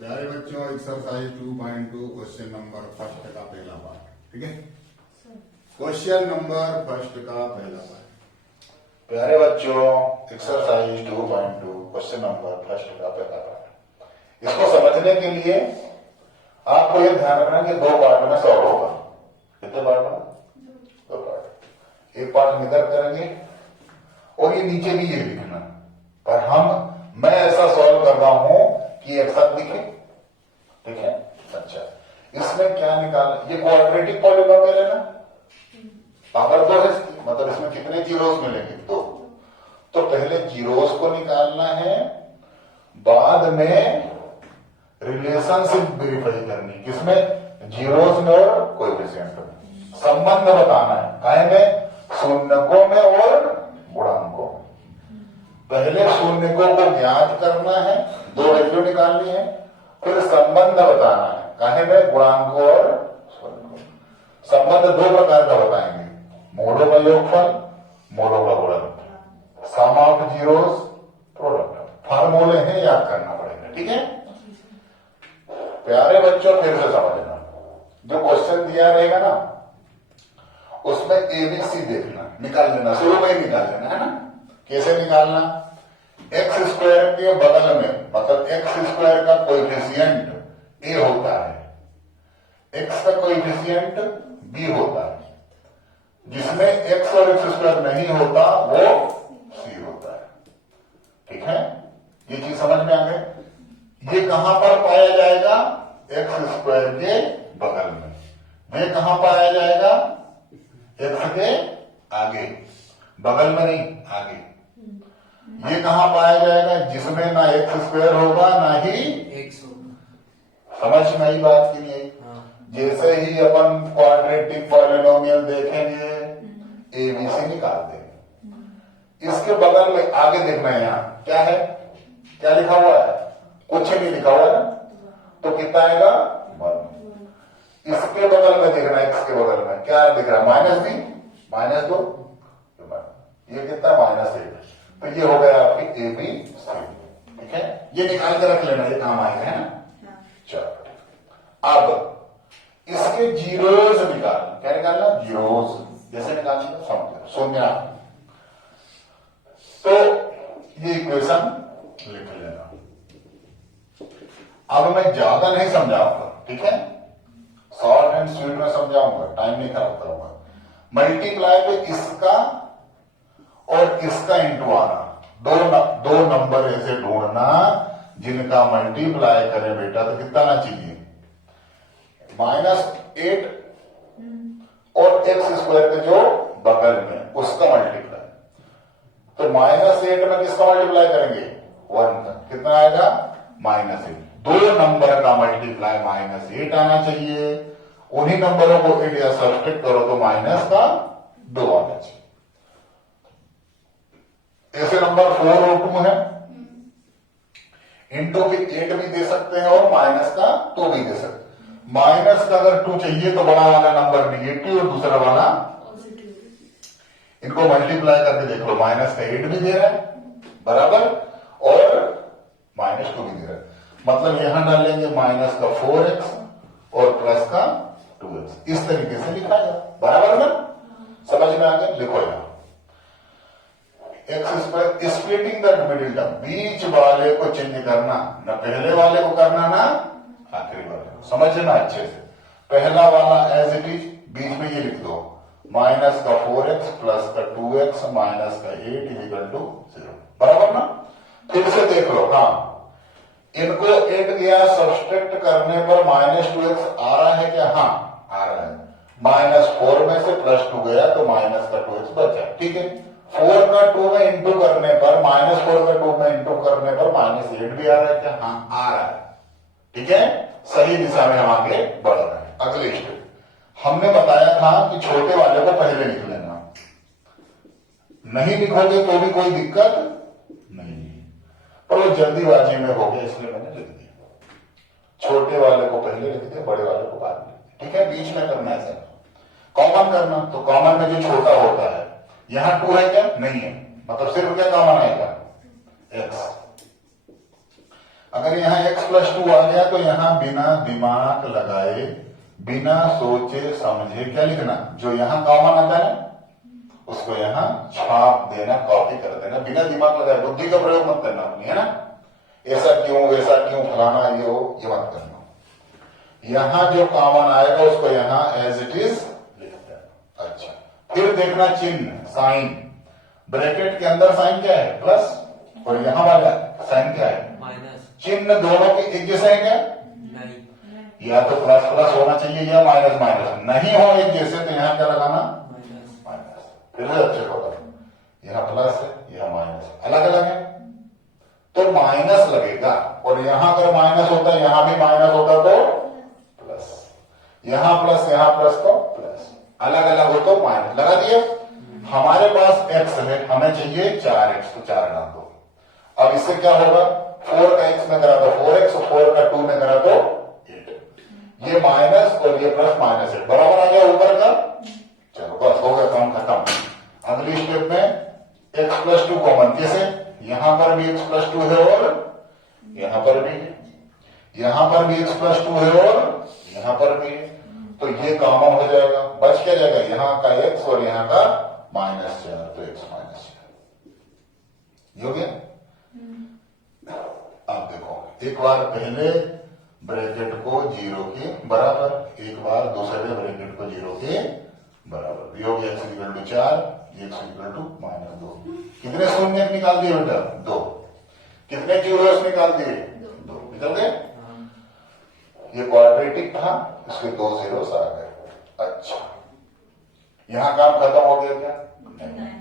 प्यारे बच्चों, exercise 2.2 question number first का पहला पार्ट। ठीक है, क्वेश्चन नंबर फर्स्ट का पहला पार्ट। प्यारे बच्चों, एक्सरसाइज 2.2 क्वेश्चन नंबर फर्स्ट का पहला पार्ट। इसको समझने के लिए आपको यह ध्यान रखना कि दो पार्ट में सॉल्व होगा। कितने पार्ट में? दो पार्ट। एक पार्ट हम इधर करेंगे और ये नीचे भी ये लिखना, पर मैं ऐसा सॉल्व कर रहा हूं कि एक साथ लिखे। ठीक है, अच्छा, इसमें क्या निकालना? ये क्वाड्रेटिक पॉलिनोमियल है ना, पावर 2 है इसकी, मतलब इसमें कितने जीरोस मिलेंगे? 2। तो पहले जीरोस को निकालना है, बाद में रिलेशनशिप वेरीफाई करनी। किसमें? जीरोस में और कोएफिशिएंट में। संबंध बताना है, काहे में? शून्यकों में और गुणांकों में। पहले शून्यकों को ज्ञात करना है, दो वैल्यू निकालनी है, फिर संबंध बताना है, काहे में? गुणांकों और शून्यकों। संबंध दो प्रकार का बताएंगे, मोडों का योगफल, मोडों का गुणनफल, सम ऑफ जीरोस, प्रोडक्ट। फार्मूले हैं, याद करना पड़ेगा। ठीक है प्यारे बच्चों, फिर से समझना, जो क्वेश्चन दिया रहेगा ना उसमें एबीसी देखना, निकाल लेना, शुरू में ही निकाल लेना है ना। कैसे निकालना? एक्स स्क्वायर के बगल में, मतलब एक्स स्क्वायर का कोएफिशिएंट ए होता है, एक्स का कोएफिशिएंट बी होता है, जिसमें एक्स और एक्स स्क्वायर नहीं होता वो सी होता है। ठीक है, ये चीज समझ में आ गई। ये कहां पर पाया जाएगा? एक्स स्क्वायर के बगल में। ये कहां पाया जाएगा? एक्स के आगे, बगल में नहीं, आगे। ये कहां पाया जाएगा? जिसमें ना एक्स स्क्वायर होगा ना ही एक्स होगा। समझ में आई बात की नहीं? जैसे ही अपन क्वाड्रेटिक पॉलिनोमियल देखेंगे, एबीसी निकाल देंगे। इसके बगल में आगे देखना है, यहां क्या है, क्या लिखा हुआ है? कुछ नहीं लिखा हुआ है, तो कितना आएगा? 1। इसके बगल में देखना, एक्स के बगल में क्या दिख रहा है? -3, -2, ये कितना? -8। तो ये हो गया आपकी ए बी सी। ठीक है, ये निकाल के रख लेना, ये काम आएगा, है ना। चलो, अब इसके जीरोस निकाल। क्या निकालना? जीरोस। जैसे निकालना समझो, शून्य। तो ये इक्वेशन लिख लेना। अब मैं ज्यादा नहीं समझाऊंगा, ठीक है, शॉर्ट एंड स्वीट में समझाऊंगा, टाइम नहीं खराब करूंगा। मल्टीप्लाई पे इसका और इसका इंटू आना, दो नंबर ऐसे ढूंढना जिनका मल्टीप्लाई करें बेटा तो कितना आना चाहिए? -8 और एक्स स्क्वायर के जो बगल में उसका मल्टीप्लाई। तो -8 में किसका मल्टीप्लाई करेंगे? 1 का। कितना आएगा? -8। दो नंबर का मल्टीप्लाई -8 आना चाहिए। उन्हीं नंबरों को इंडिया सब्सट्रैक्ट करो तो -2 आना चाहिए। ऐसे नंबर 4 और 2 है, इंटू भी 8 भी दे सकते हैं और -2 भी दे सकते हैं। माइनस का अगर 2 चाहिए तो बड़ा वाला नंबर नेगेटिव और दूसरा वाला पॉजिटिव। इनको मल्टीप्लाई करके देख लो, -8 भी दे रहा है बराबर और -2 भी दे रहा है। मतलब यहां डालेंगे -4x और +2x। इस तरीके से लिखा जाए, बराबर ना? समझ में आ गया? लिखो यहां x square splitting the middle term, बीच वाले को चेंज करना, ना पहले वाले को करना ना आखिरी वाले को। समझना अच्छे से। पहला वाला एज इट इज, बीच में ये लिख दो, -4x +2x -8 = 0। बराबर ना? फिर से देख लो, हाँ, इनको एड किया, सब्सट्रैक्ट करने पर -2x आ रहा है क्या? हाँ, आ रहा है। -4 में से +2 गया तो -2x बचा। ठीक है, 4 का 2 में इंटू करने पर, -4 का 2 में इंटू करने पर -8 भी आ रहा है क्या? हाँ, आ रहा है। ठीक है, सही दिशा में हम आगे बढ़ रहे हैं। अगले स्टेप, हमने बताया था कि छोटे वाले को पहले लिख लेना, नहीं लिखोगे तो भी कोई दिक्कत नहीं, पर वो जल्दीबाजी में हो गया इसलिए मैंने लिख दिया। छोटे वाले को पहले लिख दिया, बड़े वाले को बाद में लिख दिया। ठीक है, बीच में करना है सर, कॉमन करना। तो कॉमन में जो छोटा होता है, यहां 2 है क्या? नहीं है, मतलब सिर्फ क्या कॉमन आएगा? x। अगर यहाँ x प्लस 2 आ गया तो यहाँ बिना दिमाग लगाए, बिना सोचे समझे क्या लिखना, जो यहाँ कॉमन आता है उसको यहाँ छाप देना, कॉपी कर देना, बिना दिमाग लगाए। बुद्धि का प्रयोग मत करना अपनी, है ना, ऐसा क्यों वैसा क्यों फलाना ये हो, ये मत करना। यहां जो कॉमन आएगा उसको यहां एज इट इज लिख देना। अच्छा, फिर देखना चिन्ह, साइन, ब्रैकेट के अंदर साइन क्या है, प्लस, और यहां वाला साइन क्या है, माइनस। चिन्ह दोनों की एक जैसे है क्या, नहीं। या तो प्लस प्लस होना चाहिए या माइनस माइनस, नहीं हो एक जैसे तो यहां क्या लगाना, माइनस। माइनस। फिर से अच्छे होगा, यहां प्लस है यहां माइनस है, अलग अलग है तो माइनस लगेगा, और यहां अगर माइनस होता यहां भी माइनस होता तो प्लस, यहां प्लस तो प्लस, अलग अलग हो तो माइनस लगा दिया। हमारे पास x है, हमें चाहिए 4x, तो 4 डाल दो। अब इससे क्या होगा, 4 का x में करा तो 4x, 4 का 2 में करा तो 8, ये माइनस और ये प्लस माइनस है, बराबर आ गया ऊपर का। चलो बस हो गया, काम खत्म। अगली स्टेप में x प्लस 2 कॉमन, कैसे, यहां पर भी x प्लस 2 है और यहां पर भी है, यहां पर भी x प्लस 2 है और यहां पर भी है, तो ये कॉमन हो जाएगा, बच क्या जाएगा, यहां का x और यहां का -4, तो x -4 ये हो गया। अब देखो, एक बार पहले ब्रैकेट को 0 के बराबर, एक बार दूसरे ब्रैकेट को 0 के बराबर, ये हो गया x equal to 4, x equal to -2। कितने शून्य निकाल दिए बेटा, 2। कितने जीरोस निकाल दिए, 2 निकल गए। ये क्वाड्रेटिक था, इसके 2 जीरोस आ गए। अच्छा, यहां काम खत्म हो गया क्या, नहीं।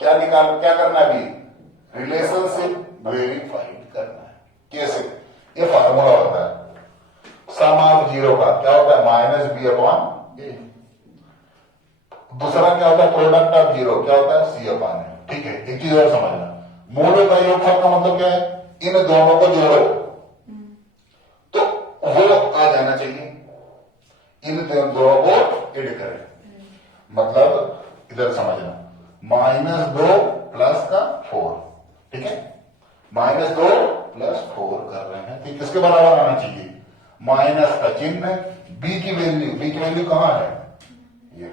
क्या करना है अभी, रिलेशनशिप वेरीफाइड करना है। कैसे, ये फार्मूला होता है सम ऑफ जीरो का, क्या होता है, -b अपॉन a। दूसरा क्या होता है, प्रोडक्ट ऑफ जीरो, क्या होता है, c अपॉन a। ठीक है, एक चीज और समझना, मूलों का योगफल का मतलब क्या है, इन दोनों को जोड़ो तो वो आ जाना चाहिए, इन दोनों को ऐड करें, मतलब इधर समझना, -2 प्लस का 4, ठीक है, -2 प्लस 4 कर रहे हैं, ठीक, किसके बराबर आना चाहिए, माइनस का चिन्ह, b की वैल्यू कहां है, ये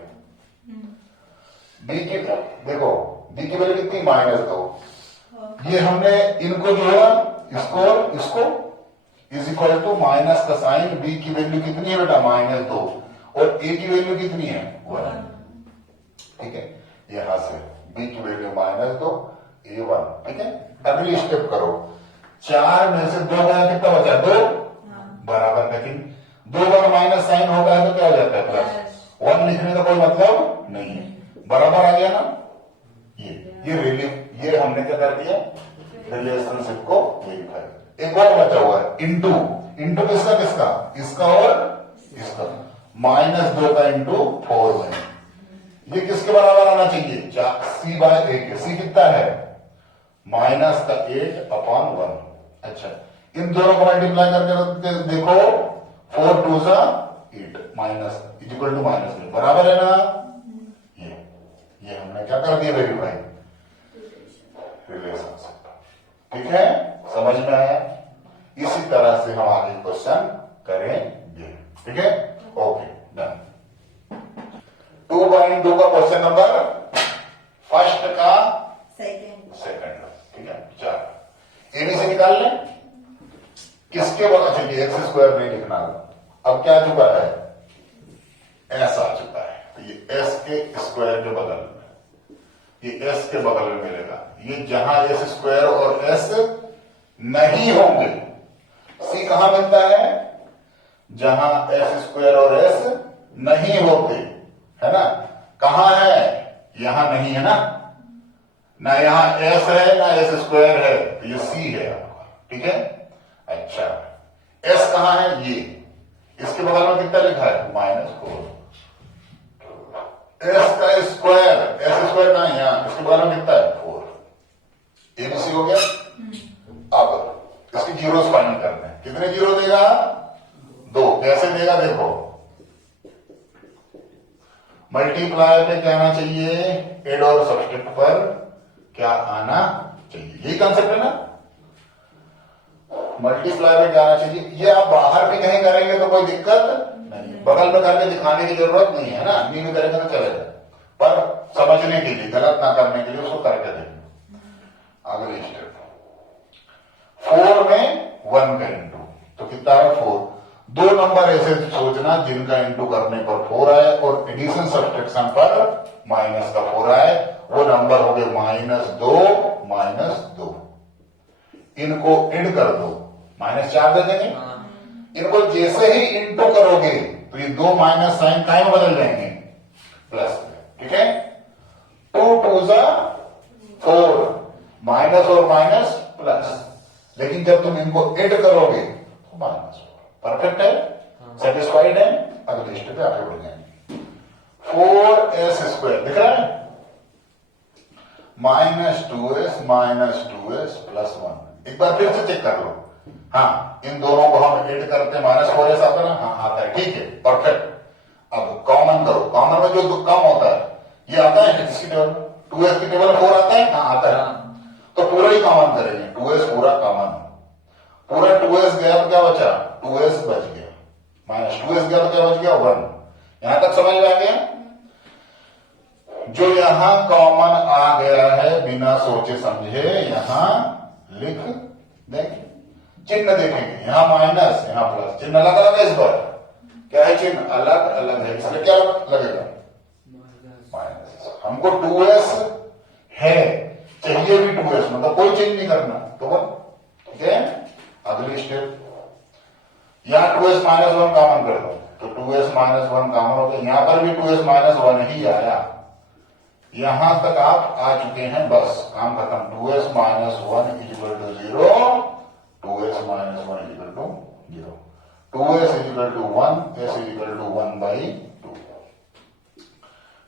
b की, देखो b की वैल्यू कितनी, -2, ये हमने इनको जोड़ा, इसको इज इक्वल टू माइनस का साइन, b की वैल्यू कितनी है बेटा, -2, और a की वैल्यू कितनी है, 1, ठीक है, यहां से b की वैल्यू -2, a 1, ठीक है। अगली स्टेप करो, 4 में से 2 गया, कितना बचा, 2 बराबर का चिन्ह, 2 बार माइनस साइन होता है तो क्या हो जाता है, प्लस, 1 लिखने का कोई मतलब नहीं है, बराबर आ गया ना। ये हमने क्या कर दिया, रिलेशनशिप को वेरीफाई। एक और बचा हुआ है, इंटू किसका, इसका और इसका, -2 का इंटू 4 में, ये किसके बराबर आना चाहिए, c/8 के, c कितना है, -8 अपॉन 1। अच्छा, इन दोनों को मल्टीप्लाई करके देखो, 4 2 8 माइनस इक्वल टू -8 बराबर है ना। ये हमने क्या कर दिया, वेरीफाई, रिलेशनशिप, ठीक है, समझ में आया। इसी तरह से हम आगे क्वेश्चन करेंगे, ठीक है, ओके डन। 2.2 का क्वेश्चन नंबर फर्स्ट का सेकंड, ठीक है, चलो एबीसी निकाल लें, किसके बगल, चलिए एक्स स्क्वायर नहीं लिखना, अब क्या आ चुका है, एस आ चुका है, तो ये एस के स्क्वायर के बगल में, ये एस के बगल में मिलेगा, ये जहां एस स्क्वायर और एस नहीं होंगे, सी कहां मिलता है, जहां एस स्क्वायर और एस नहीं होते, है ना, कहां है, यहां नहीं है ना यहां एस है ना एस स्क्वायर है, तो ये सी है आपका, ठीक है। अच्छा, एस कहां है, ये इसके बगल में कितना लिखा है, -4, एस का स्क्वायर, एस स्क्वायर कहां है, यहां, इसके बगल में कितना है, 4, एबीसी हो गया। अब इसकी जीरोस फाइंड करते हैं, कितने जीरो देगा, 2, कैसे देगा, देखो मल्टीप्लाई पे क्या आना चाहिए, एड और सब्सट्रैक्ट पर क्या आना चाहिए, यही कंसेप्ट है ना। मल्टीप्लाई में जाना चाहिए। ये आप बाहर भी कहीं करेंगे तो कोई दिक्कत नहीं, बगल में करके दिखाने की जरूरत नहीं है ना, नहीं भी करेंगे तो चलेगा, पर समझने के लिए, गलत ना करने के लिए उसको करके देंगे। अगले स्टेप 4 में 1 का इंटू, तो कितना है 4। दो नंबर ऐसे सोचना जिनका इंटू करने पर 4 आए और एडिशन सब्सट्रैक्शन पर माइनस का 4 आए, वो नंबर हो गए -2 इनको ऐड कर दो, -4 दे देंगे। इनको जैसे ही इंटू करोगे तो ये 2 माइनस साइन टाइम बदल जाएंगे प्लस, ठीक है। 2 2 4, माइनस और माइनस प्लस, लेकिन जब तुम इनको ऐड करोगे तो माइनस। परफेक्ट है, सेटिस्फाइड है। अगले स्टेप पे आगे बढ़ जाएंगे। 4s² दिख रहा है, -2s प्लस 1। एक बार फिर से चेक कर लो। हाँ, इन दोनों को हम ऐड करते हैं, -4s आता है ना, हाँ आता है, ठीक है, परफेक्ट। अब कॉमन करो, कॉमन में जो कम होता है ये आता है इसकी टेबल, 2s की टेबल 4 आता है, हाँ आता है, तो पूरा ही कॉमन करेंगे, 2s पूरा कॉमन, पूरा 2s गया तो क्या बचा, 2s बच गया, -2s गया तो क्या बच गया 1। यहां तक समझ में आ गया। जो यहां कॉमन आ गया है बिना सोचे समझे यहां लिख देंगे, चिन्ह देखेंगे, यहां माइनस यहां प्लस, चिन्ह अलग अलग है इस बार, क्या है चिन्ह अलग अलग है, इसलिए क्या लगेगा माइनस। हमको 2s है, चाहिए भी 2s, मतलब कोई चेंज नहीं करना, तो वो ठीक है। अगली स्टेप, यहां 2s -1 कॉमन कर दो, तो 2s -1 कॉमन हो गया, यहां पर भी 2s -1 ही आया, यहां तक आप आ चुके हैं, बस काम खत्म। 2s - 1 = 0, 2s - 1 = 0, 2s = 1, s = 1/2,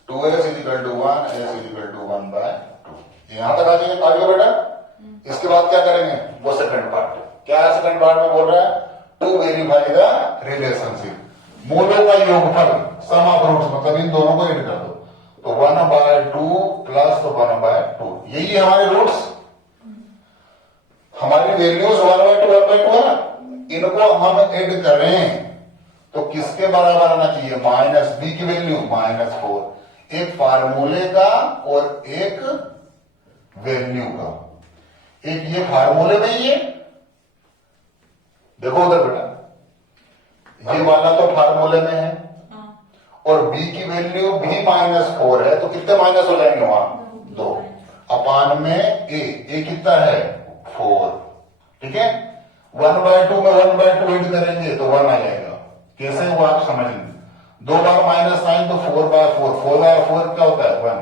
2s = 1, s = 1/2। यहां तक आ जाइए, काट लो बेटा। इसके बाद क्या करेंगे, वो सेकंड पार्ट, क्या है सेकंड पार्ट में बोल रहा है, टू वेरीफाई द रिलेशनशिप, मूलों का योगफल, सम ऑफ रूट्स, मतलब इन दोनों को ऐड कर दो, तो 1/2 प्लस 1/2, यही है हमारे रूट्स, हमारी वैल्यूज 1/2 है ना, इनको हम ऐड करें तो किसके बराबर आना चाहिए, -b की वैल्यू -4, एक फार्मूले का और एक वैल्यू का, एक ये फार्मूले में ही है, देखो उधर बेटा, ये वाला तो फार्मूले में है और b की वैल्यू भी -4 है, तो कितने माइनस हो जाएंगे वहां 2 अपान में a कितना है 4, ठीक है। 1/2 में 1/2 ऐड करेंगे तो 1 आ जाएगा, कैसे वो आप समझ लें, 2 बार माइनस साइन तो 4/4, 4/4 क्या होता है 1,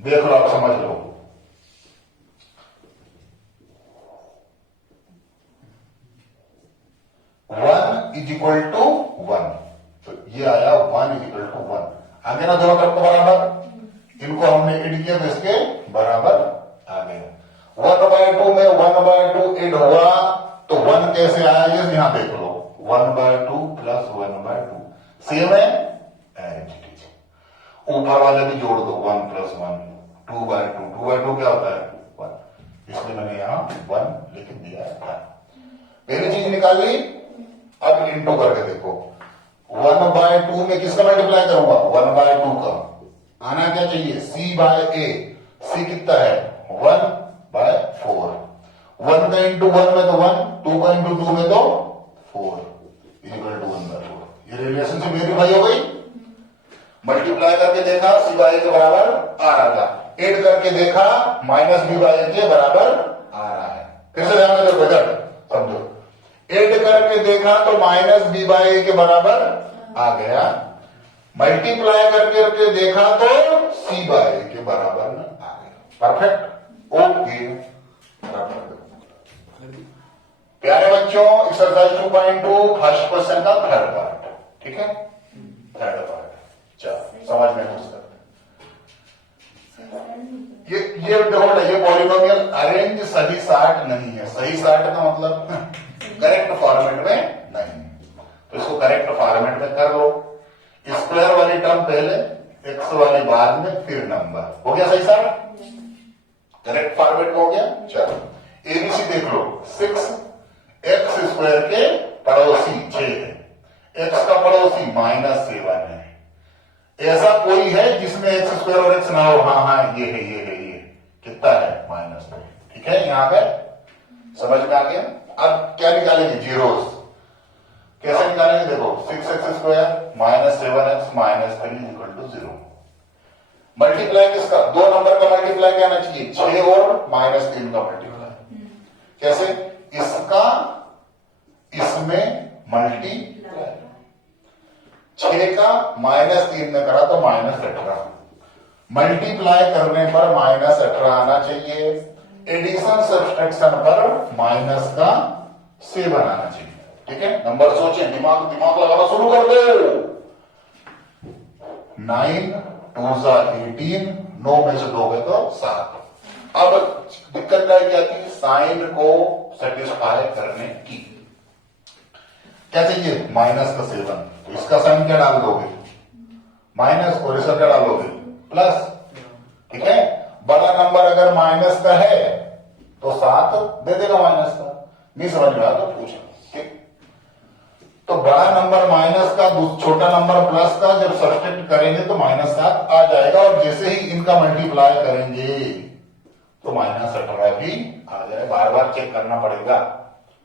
देख लो आप समझ लो। 1 = 1, तो ये आया 1 = 1, आगे ना दोनों तरफ को बराबर, इनको हमने ऐड किया तो इसके बराबर आ गया। 1/2 में 1/2 ऐड हुआ तो 1 कैसे आया, ये यहां देख लो, 1/2 प्लस 1/2 सेम है, ऊपर वाले भी जोड़ दो, 1 + 1 2/2, 2/2 क्या होता है 1, इसलिए मैंने यहां 1 लिख दिया था। पहली चीज निकाल ली, अब इंटू करके देखो, 1/2 में किसका मल्टीप्लाई करूंगा 1/2 का, आना क्या चाहिए c/a, c कितना है 1/4, 1 का इंटू 1 में तो 1, 2 का इंटू 2 में तो 4 = 1/4। ये रिलेशनशिप वेरीफाई हो गई। मल्टीप्लाई करके देखा c/a के बराबर आ रहा था, ऐड करके देखा -b/a के बराबर आ रहा है, फिर से ध्यान दो बेटा, समझो, ऐड करके देखा तो -b/a के बराबर आ गया, मल्टीप्लाई करके देखा तो c/a के बराबर में आ गया, परफेक्ट, ओके। प्यारे बच्चों, एक्सरसाइज 2.2 फर्स्ट क्वेश्चन का थर्ड पार्ट, ठीक है, थर्ड पार्ट, चलो समझ में कुछ करते ये देखो ना, ये पॉलिनोमियल अरेंज सही साठ नहीं है, सही साठ का मतलब करेक्ट फॉर्मेट में नहीं, तो इसको करेक्ट फॉर्मेट में कर लो, स्क्वायर वाली टर्म पहले, एक्स वाली बाद में, फिर नंबर, हो गया सही साठ, करेक्ट फॉर्मेट में हो गया। चलो एबीसी देख लो, 6 स्क्वायर के पड़ोसी 6 है, एक्स का पड़ोसी -7 है। ऐसा कोई है जिसमें एक्स स्क्वायर और एक्स ना हो? हाँ हाँ, ये है, ये है, ये कितना है? -3। ठीक है, यहां पे समझ में आ गया। अब क्या निकालेंगे? जीरोस। कैसे निकालेंगे? देखो, 6x स्क्वायर -7x -3 = 0। मल्टीप्लाई किसका? दो नंबर का मल्टीप्लाई क्या आना चाहिए? 6 और -3 का मल्टीप्लाई। कैसे? इसका इसमें मल्टीप्लाई, 6 का -3 में करा तो -18, मल्टीप्लाई करने पर -18 आना चाहिए, एडिशन सब्सट्रैक्शन पर -7 आना चाहिए। ठीक है, नंबर सोचे, दिमाग लगाना शुरू कर दो। 9 2 18, 9 में से 2 गए तो 7। अब दिक्कत क्या की? साइन को सेटिस्फाई करने की। क्या चाहिए? -7। इसका साइन क्या डाल दोगे? माइनस, और इसका क्या डालोगे? प्लस। ठीक है, बड़ा नंबर अगर माइनस का है तो 7 दे देगा माइनस का। नहीं समझ में आया तो पूछो। ठीक, तो बड़ा नंबर माइनस का, छोटा नंबर प्लस का जब सब्सट्रैक्ट करेंगे तो -7 आ जाएगा, और जैसे ही इनका मल्टीप्लाई करेंगे तो -18 भी आ जाएगा। बार बार चेक करना पड़ेगा।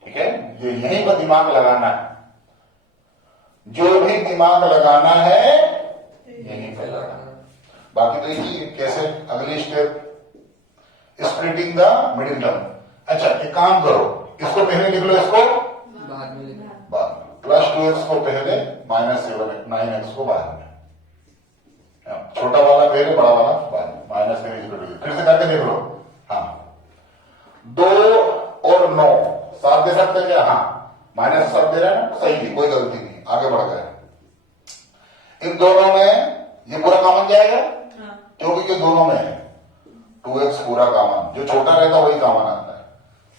ठीक है, ये यहीं पर दिमाग लगाना है, जो भी दिमाग लगाना है यहीं पर लगाना। बाकी तो ये कैसे अगली step, splitting the middle term. अच्छा, एक काम करो, इसको पहले लिख लो, इसको बाद में लिखना। बाद में। +2x को पहले, -7 9x को बाद में, छोटा वाला पहले, बड़ा वाला बाद में। -3 फिर से करके देख लो। हाँ, 2 और 9 7 दे सकते क्या? हाँ, माइनस सब दे रहे हैं ना, सही है, कोई गलती नहीं, आगे बढ़ गए। इन दोनों में ये पूरा कॉमन जाएगा, क्योंकि ये दोनों में है। 2x पूरा कॉमन, जो छोटा रहता वही कॉमन आता है।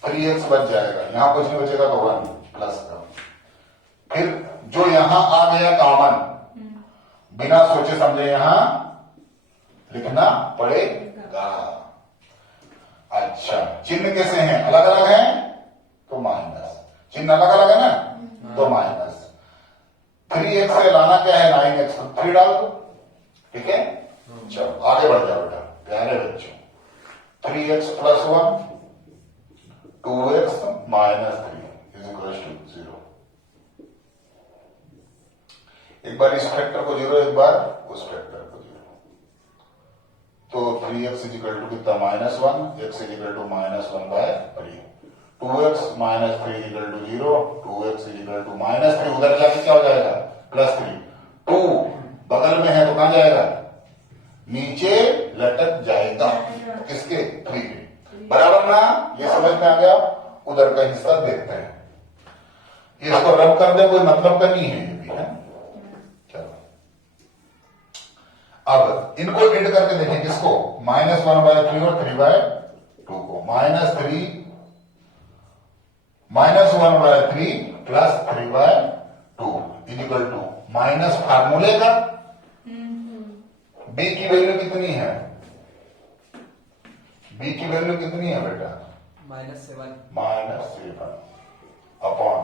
3x बच जाएगा, यहां कुछ नहीं बचेगा तो 1 प्लस का। फिर जो यहां आ गया कॉमन, बिना सोचे समझे यहां लिखना पड़ेगा। अच्छा, चिन्ह कैसे हैं? अलग अलग हैं तो माइनस, चिन्ह अलग अलग है ना तो माइनस। 3x से लाना क्या है? 9x, 3 डाल दो। ठीक है, चलो आगे बढ़ जाओ बेटा, प्यारे बच्चों। 3x + 1 2x - 3 = 0। एक बार इस फैक्टर को 0, एक बार उस फैक्टर को 0। तो 3x = कितना? -1, x = -1/3। 2x - 3 = 0, 2x = -3, उधर जाके क्या हो जाएगा? +3। 2 बगल में है तो कहां जाएगा? नीचे लटक जाएगा। किसके? 3 के। बराबर ना? ये समझ में आ गया। उधर का हिस्सा देखते हैं, इसको रब कर दे, कोई मतलब का नहीं है ये भी, है। चलो, अब इनको ऐड करके देखें, किसको? -1/3 और 3/2 को। -1/3 + 3/2 = माइनस फार्मूले का। b की वैल्यू कितनी है? b की वैल्यू कितनी है बेटा? -7 अपॉन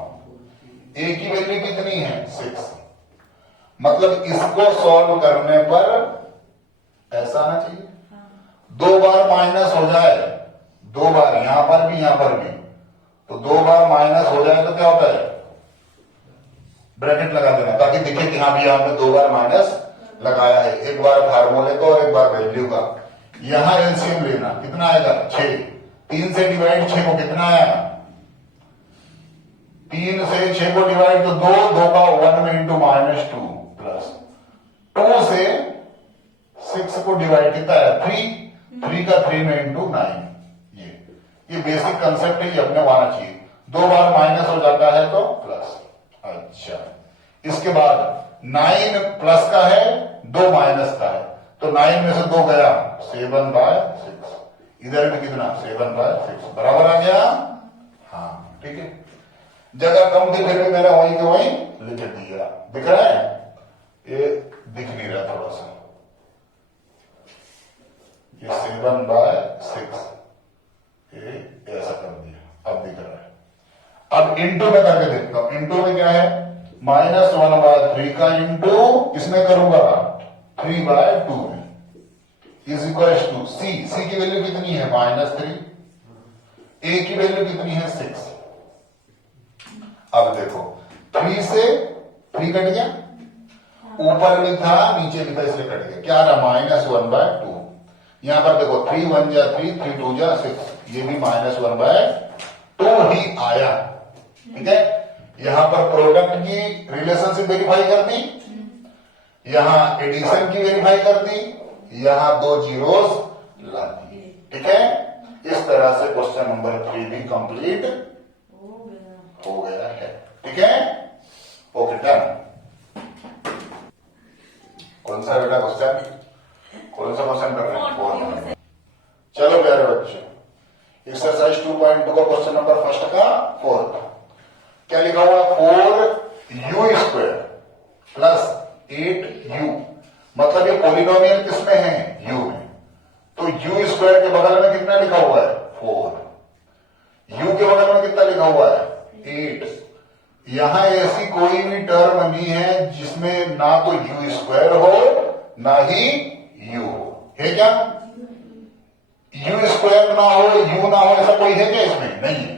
a की वैल्यू कितनी है? 6। मतलब इसको सॉल्व करने पर ऐसा आना चाहिए, 2 बार माइनस हो जाए, 2 बार, यहां पर भी यहां पर भी, तो 2 बार माइनस हो जाए तो क्या होता है? ब्रैकेट लगा देना, ताकि दिखे कि हाँ भी आपने 2 बार माइनस लगाया है, एक बार फार्मूले को और एक बार वैल्यू का। यहां एलसीएम लेना, कितना आएगा? 6। 3 से डिवाइड 6 को कितना आया? 3 से 6 को डिवाइड तो 2 का 1 में इंटू -2 प्लस 2 से 6 को डिवाइड कितना है? 3 का 3 में इंटू 9। ये बेसिक कंसेप्ट है, ये अपने आना चाहिए। 2 बार माइनस हो जाता है तो प्लस। अच्छा, इसके बाद 9 प्लस का है, 2 माइनस का है, तो 9 में से 2 गया, 7/6। इधर भी कितना? 7/6 बराबर आ गया। हाँ, ठीक है, जगह कम थी फिर भी मैंने वहीं के वहीं लिख दिया। दिख रहा है? ये दिख नहीं रहा थोड़ा सा, ये 7/6 ये ऐसा कर दिया, अब दिख रहा है। अब इंटू में करके देखता हूं। इंटू में क्या है, -1/3 का इंटू किसमें करूंगा, 3/2 में, इज इक्वल टू सी की वैल्यू कितनी है -3, ए की वैल्यू कितनी है 6। अब देखो 3 से 3 कट गया, ऊपर में था नीचे लिखा इसलिए कट गया, क्या रहा -1/2। यहां पर देखो 3 1 जा 3, 3 2 जा 6, ये भी -1/2 ही आया। ठीक है, यहां पर प्रोडक्ट की रिलेशनशिप वेरीफाई कर दी, यहां एडिशन की वेरीफाई कर दी, यहां 2 जीरोस ला दी। ठीक है, इस तरह से क्वेश्चन नंबर 3 भी कंप्लीट हो गया है। ठीक है, ओके डन। कौन सा बेटा क्वेश्चन, कौन सा क्वेश्चन कर रहे हैं, चलो प्यारे बच्चे, एक्सरसाइज 2.2 का क्वेश्चन नंबर फर्स्ट का 4 क्या लिखा हुआ, 4u² प्लस 8u, मतलब ये पॉलिनोमियल किसमें है, u में, तो u² के बगल में कितना लिखा हुआ है 4, u के बगल में कितना लिखा हुआ है 8। यहां ऐसी कोई भी टर्म नहीं है जिसमें ना तो u² हो ना ही u हो, है क्या, u² ना हो u ना हो ऐसा कोई है क्या इसमें, नहीं है,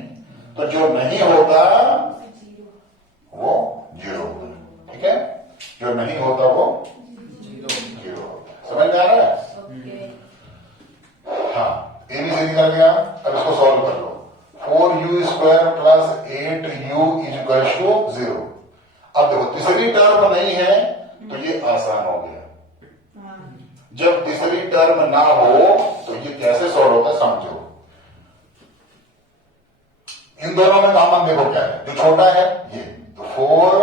तो जो नहीं होगा वो 0 होगा। ठीक है, जो नहीं होता वो 0 होता, समझ में आ रहा है। हाँ, एबीसी निकल गया, अब इसको सॉल्व कर लो। 4u² plus 8u is equal to 0। अब देखो तीसरी टर्म नहीं है तो ये आसान हो गया, जब तीसरी टर्म ना हो तो ये कैसे सॉल्व होता है समझो। इन दोनों में कॉमन देखो क्या है, जो छोटा है ये, तो 4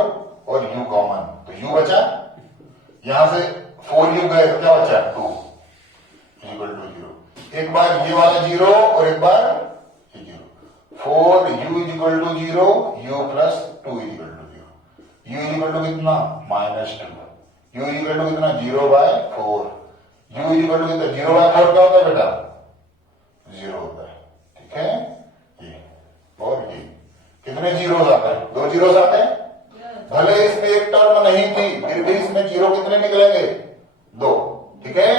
और u कॉमन, तो u बचा, यहां से 4u गए तो क्या बचा 2 इक्वल टू 0। एक बार ये वाला 0 और एक बार ये 0, 4u is equal to 0, u प्लस 2 is equal to 0, u is equal to कितना -2, u इज इक्वल टू कितना 0/4, u इज इक्वल टू कितना 0/4 क्या होता है बेटा 0 होता है। ठीक है, ये और ये कितने जीरोस आते हैं, 2 जीरोस आते हैं, भले इसमें एक टर्म नहीं थी फिर भी इसमें 0 कितने निकलेंगे 2। ठीक है,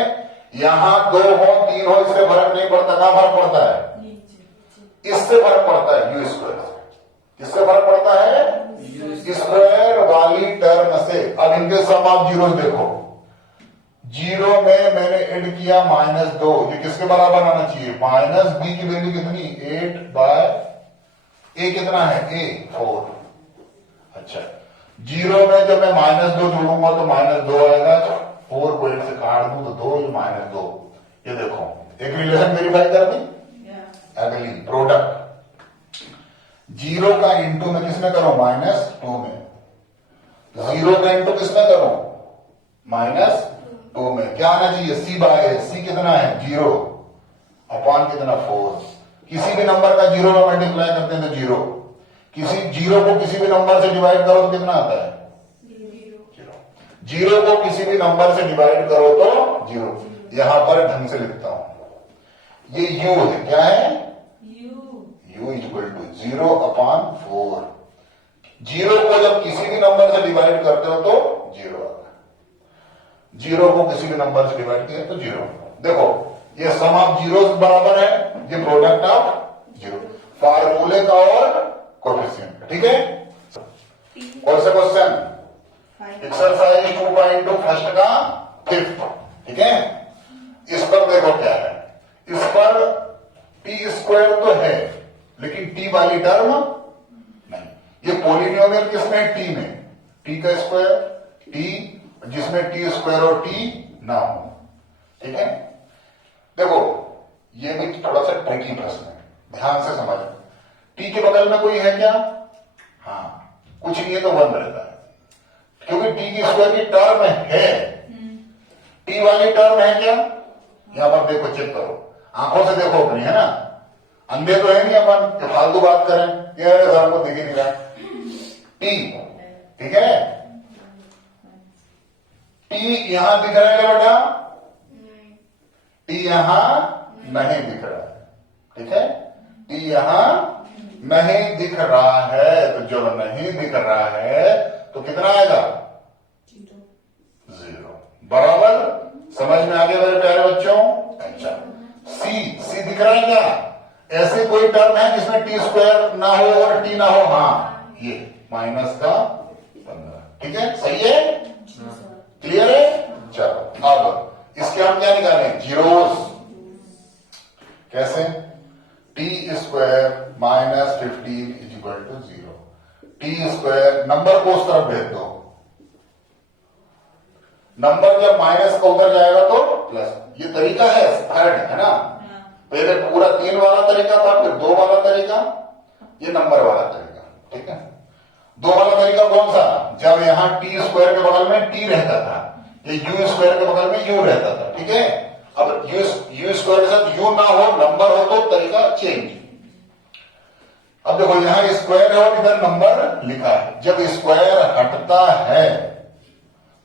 यहां 2 हो 3 हो इससे फर्क नहीं पड़ता, कहां फर्क पड़ता है, इससे फर्क पड़ता है u², किससे फर्क पड़ता है, स्क्वायर वाली टर्म से। अब इनके सम ऑफ जीरोस देखो, 0 में मैंने ऐड किया -2, ये किसके बराबर आना चाहिए, -b की वैल्यू कितनी 8/a कितना है a 4। अच्छा, 0 में जब मैं -2 जोड़ूंगा तो -2 आएगा, 4 को 8 से काट दूं तो 2 -2, ये देखो एक रिलेशन वेरीफाई कर दी। अगली प्रोडक्ट 0 का इंटू में किसमें करो -2 में, 0 का इंटू किसमें करो -2 में, क्या आना चाहिए c कितना है 0 अपॉन कितना 4। किसी भी नंबर का 0 में मल्टीप्लाई करते हैं तो 0, किसी 0 को किसी भी नंबर से डिवाइड करो तो कितना आता है 0 को किसी भी नंबर से डिवाइड करो तो 0। यहां पर ढंग से लिखता हूं, ये u है, क्या है u इज इक्वल टू 0/4। 0 को जब किसी भी नंबर से डिवाइड करते हो तो 0 आता है, 0 को किसी भी नंबर से डिवाइड किया तो 0। देखो ये सम ऑफ जीरोस बराबर है, ये प्रोडक्ट ऑफ 0, फार्मूले का और कोएफिशिएंट। ठीक है, कौन सा क्वेश्चन, एक्सरसाइज 2.2 फर्स्ट का 5th। ठीक है, इस पर देखो क्या है, इस पर t² तो है लेकिन t वाली टर्म नहीं, ये पॉलिनोमियल किसमें t में, t का स्क्वायर t, जिसमें t² और t ना हो। ठीक है, देखो ये भी थोड़ा सा ट्रिकी प्रश्न है, ध्यान से समझ, t के बगल में कोई है क्या, हाँ कुछ नहीं है तो 1 रहता है, क्योंकि t की स्क्वायर की टर्म है, t वाली टर्म है क्या, यहां पर देखो चेक करो, आंखों से देखो अपनी, है ना, अंधे तो है नहीं अपन फालतू बात करें, ये सर को दिख ही नहीं रहा टी। ठीक है, टी यहां दिख रहा है क्या बेटा, टी यहां नहीं दिख रहा है। ठीक है, टी यहां नहीं दिख रहा है, तो जब नहीं दिख रहा है तो कितना आएगा? 0। बराबर? समझ में आ गया मेरे प्यारे बच्चों? अच्छा, सी दिख रहा है क्या? ऐसे कोई टर्म है जिसमें टी स्क्वायर ना हो और टी ना हो? हाँ, ये माइनस का 15। ठीक है, सही है, क्लियर है? चलो अब इसके हम क्या निकालें? जीरोस। कैसे? T square minus 15 is equal to 0। T square, number को उस तरफ भेज दो, नंबर जब माइनस का उधर जाएगा तो प्लस। ये तरीका है थर्ड, है ना? पहले पूरा 3 वाला तरीका था, फिर 2 वाला तरीका, ये नंबर वाला तरीका। ठीक है, 2 वाला तरीका कौन सा? जब यहां टी स्क्वायर के बगल में टी रहता था, ये यू स्क्वायर के बगल में यू रहता था। ठीक है, अब यू स्क्वायर के साथ यू ना हो, नंबर हो तो तरीका चेंज। अब देखो यहां स्क्वायर है और इधर नंबर लिखा है। जब स्क्वायर हटता है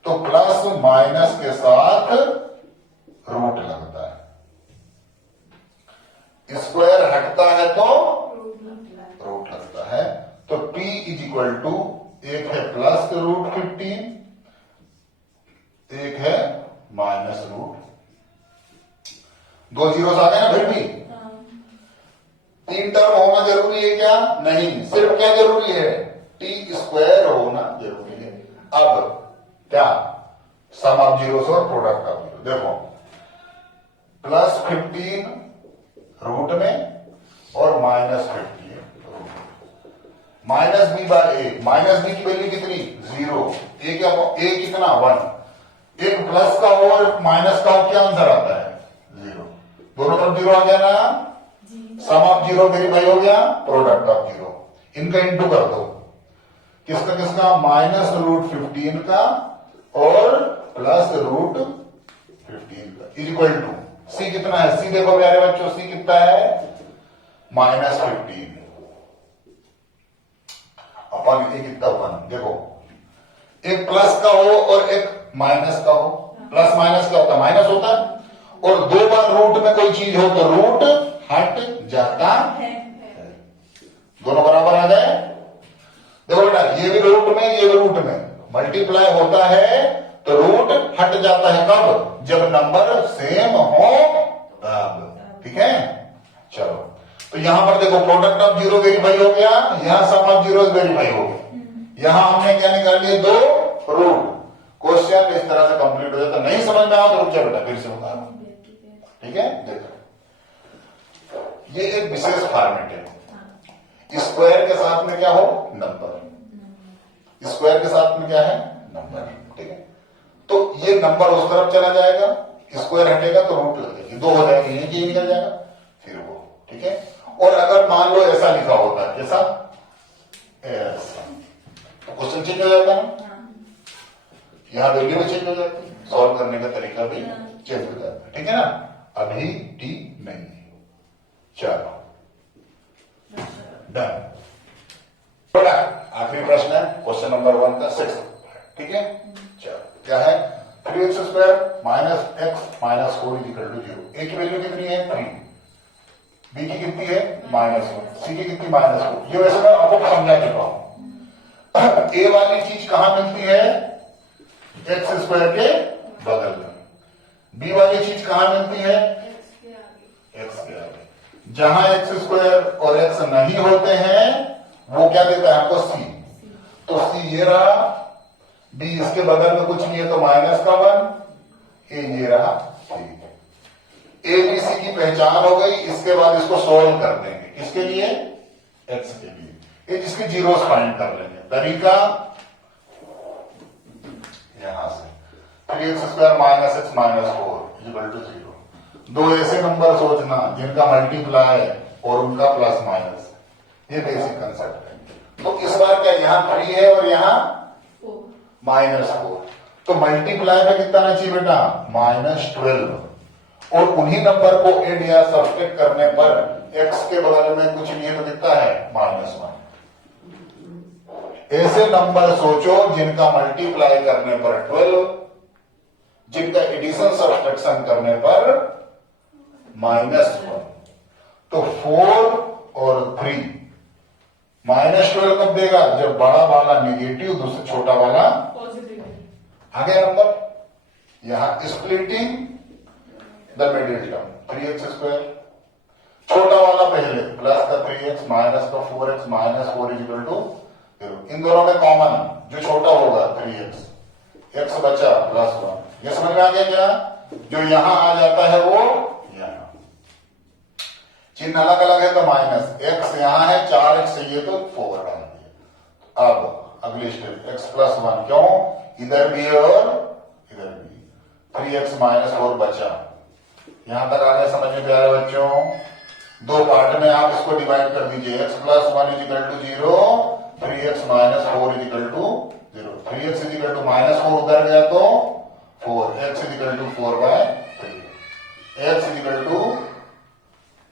तो प्लस माइनस के साथ रूट लगता है। स्क्वायर हटता है तो रूट लगता है। तो p इज इक्वल टू, एक है प्लस रूट 15, एक है माइनस रूट। 2 जीरोस आ गए ना? फिर भी 3 टर्म होना जरूरी है क्या? नहीं, सिर्फ क्या जरूरी है? टी स्क्वायर होना जरूरी है। अब क्या? सम ऑफ जीरोस और प्रोडक्ट ऑफ जीरो। देखो, प्लस 15 रूट में और माइनस 15 रूट में। माइनस बी बाय ए, माइनस बी की वैल्यू कितनी? 0। ए क्या? ए कितना? 1। एक प्लस का हो और माइनस का हो, क्या आंसर आता है? 0। दोनों तरफ 0 आ गया ना? सम ऑफ जीरो वेरीफाई हो गया, प्रोडक्ट ऑफ जीरो। इनका इंटू कर दो, किसका किसका? माइनस रूट 15 का और प्लस रूट 15 का इज इक्वल टू, सी कितना है? सी देखो प्यारे बच्चों, सी कितना है? माइनस 15 अपन ए कितना? 1। देखो, एक प्लस का हो और एक माइनस का हो। प्लस माइनस क्या होता है? माइनस होता है। और 2 बार रूट में कोई चीज हो तो रूट हट जाता है। दोनों बराबर आ गए। देखो बेटा, ये भी रूट में, ये भी रूट में मल्टीप्लाई होता है तो रूट हट जाता है। कब? जब नंबर सेम हो तब। ठीक है, चलो तो यहां पर देखो, प्रोडक्ट ऑफ जीरो वेरीफाई हो गया, यहां सम ऑफ जीरो वेरीफाई हो गया। यहां हमने क्या निकाल लिया? 2 रूट। क्वेश्चन इस तरह से कंप्लीट हो जाता। नहीं समझ में आओ तो रुक जाओ बेटा, फिर से बता रहा हूं। ठीक है, देखो ये एक विशेष फॉर्मेट है। स्क्वायर के साथ में क्या हो? नंबर। स्क्वायर के साथ में क्या है? नंबर। ठीक है, तो ये नंबर उस तरफ चला जाएगा, स्क्वायर हटेगा तो रूट लगेगी, 2 हो जाएंगे, ये निकल जाएगा, फिर वो। ठीक है, और अगर मान लो ऐसा लिखा होता है, जैसा ऐसा, तो क्वेश्चन चेंज हो जाता है, यहां वैल्यू भी चेंज हो जाती है, सॉल्व करने का तरीका भी चेंज हो जाता है। ठीक है ना? अभी टी नहीं है। चलो डन। बड़ा आखिरी प्रश्न है, क्वेश्चन नंबर 1 का 6। ठीक है, चलो क्या है? 3x square minus X minus 4 is equal to 0। A की वैल्यू कितनी है? 3। बी की कितनी है? -1। सी की कितनी? -4। ये वैसे मैं आपको समझा चुका हूं। ए वाली चीज कहां मिलती है? एक्स स्क्वायर के बगल में। बी वाली चीज कहां मिलती है? एक्स के आगे। जहां एक्स स्क्वायर और एक्स नहीं होते हैं वो क्या देता है आपको? सी। तो सी ये रहा, बी इसके बगल में कुछ नहीं है तो -1, ए ये रहा। ठीक है, ए बी सी की पहचान हो गई। इसके बाद इसको सोल्व कर देंगे, किसके लिए? एक्स के लिए। ये जिसके जीरोस फाइंड कर लेंगे। तरीका यहां से 3x square minus X minus 4 equal to 0। 2 ऐसे नंबर सोचना जिनका मल्टीप्लाई और उनका प्लस माइनस, ये बेसिक कंसेप्ट है। तो इस बार क्या यहां 3 है और यहां -4, तो मल्टीप्लाई में कितना आना चाहिए बेटा? -12। और उन्हीं नंबर को एड या सब्ट्रैक्ट करने पर x के बगल में कुछ नहीं है तो कितना है? -1। ऐसे नंबर सोचो जिनका मल्टीप्लाई करने पर 12, जिनका एडिशन सब्ट्रैक्शन करने पर -1। तो 4 और 3 -12 कब देगा? जब बड़ा वाला नेगेटिव, दूसरा छोटा वाला पॉजिटिव। आ गया नंबर। यहां splitting the middle term 3x², छोटा वाला पहले प्लस का 3x माइनस का 4x माइनस 4 इक्वल टू 0। इन दोनों में कॉमन जो छोटा होगा 3x, x बचा +1। ये समझ में आ गया क्या? जो यहां आ जाता है वो यहां, चिन्ह अलग अलग है तो माइनस, x यहां है 4x चाहिए तो 4 डाल दिया। अब अगली स्टेप x+1, क्यों? इधर भी और इधर भी 3x माइनस 4 बचा। यहां तक आगे समझ में प्यारे बच्चों? दो पार्ट में आप इसको डिवाइड कर दीजिए। x+1 is equal to 0, 3x minus 4 is equal to 0। 3x is equal to -4 उधर गया तो 4, x is equal to 4/3, x is equal to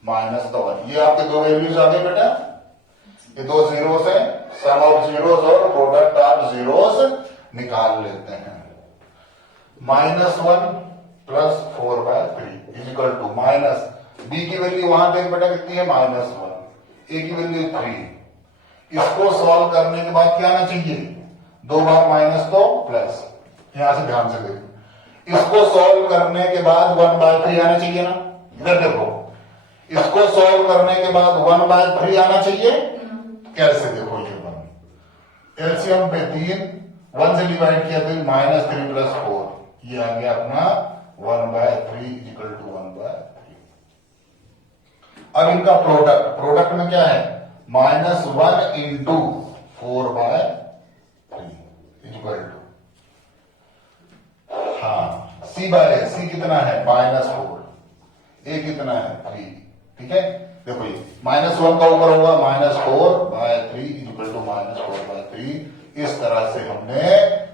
-1। ये आपके दो वैल्यूज आ गए बेटा। ये दो जीरोस है, सम ऑफ जीरोस और प्रोडक्ट ऑफ जीरोस निकाल लेते हैं। -1 plus 4/3 is equal to minus, b की वैल्यू वहां देख बेटा कितनी है? -1, a की वैल्यू 3। इसको सॉल्व करने के बाद क्या आना चाहिए? 2 बार माइनस तो प्लस। यहां से ध्यान से देखो, इसको सॉल्व करने के बाद 1/3 आना चाहिए ना? इधर देखो, इसको सॉल्व करने के बाद 1/3 आना चाहिए। कैसे? देखो ये 1 एलसीएम पे 3, 1 से डिवाइड किया तो -3 + 4, ये आ गया अपना 1/3 इक्वल टू 1/3। अब इनका प्रोडक्ट में क्या है? -1 इंटू 4/3 इक्वल टू, हाँ, सी कितना है? -4, ए कितना है? 3। ठीक है, देखो ये -1 का ऊपर होगा -4/3 इक्वल टू -4/3। इस तरह से हमने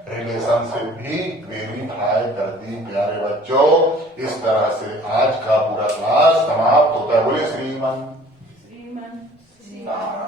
रिलेशनशिप भी वेरीफाई कर दी प्यारे बच्चों। इस तरह से आज का पूरा क्लास समाप्त होता है। बोले श्रीमन श्रीमन। नारायण।